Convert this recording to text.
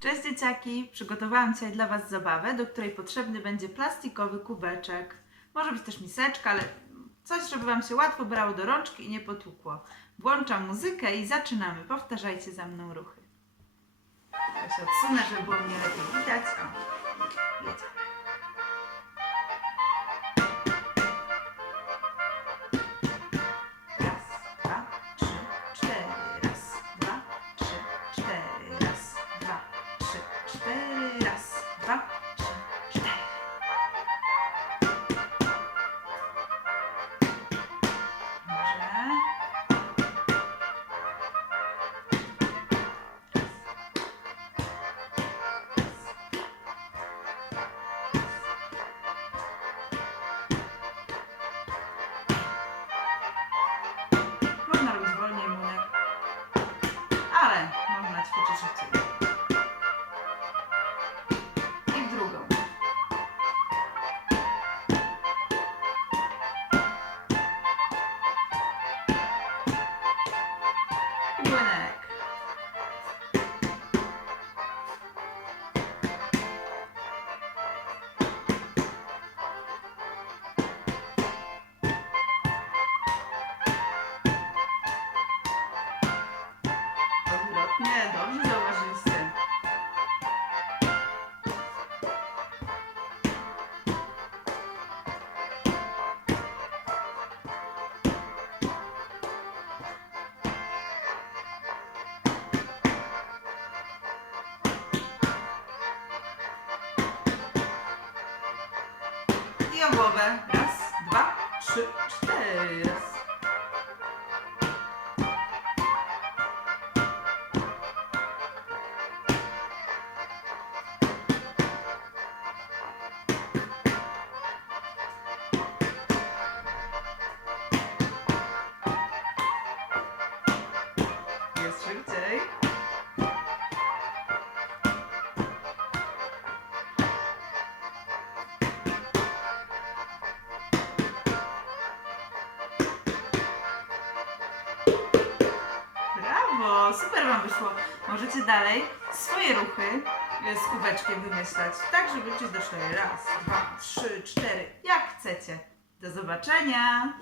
Cześć dzieciaki! Przygotowałam dzisiaj dla Was zabawę, do której potrzebny będzie plastikowy kubeczek. Może być też miseczka, ale coś, żeby Wam się łatwo brało do rączki i nie potłukło. Włączam muzykę i zaczynamy. Powtarzajcie za mną ruchy. Ja się odsunę, żeby było mnie lepiej widać. O, głowę. Raz, dwa, trzy, cztery. Super Wam wyszło. Możecie dalej swoje ruchy e, z kubeczkiem wymyślać, tak żeby liczyć do. Raz, dwa, trzy, cztery, jak chcecie. Do zobaczenia.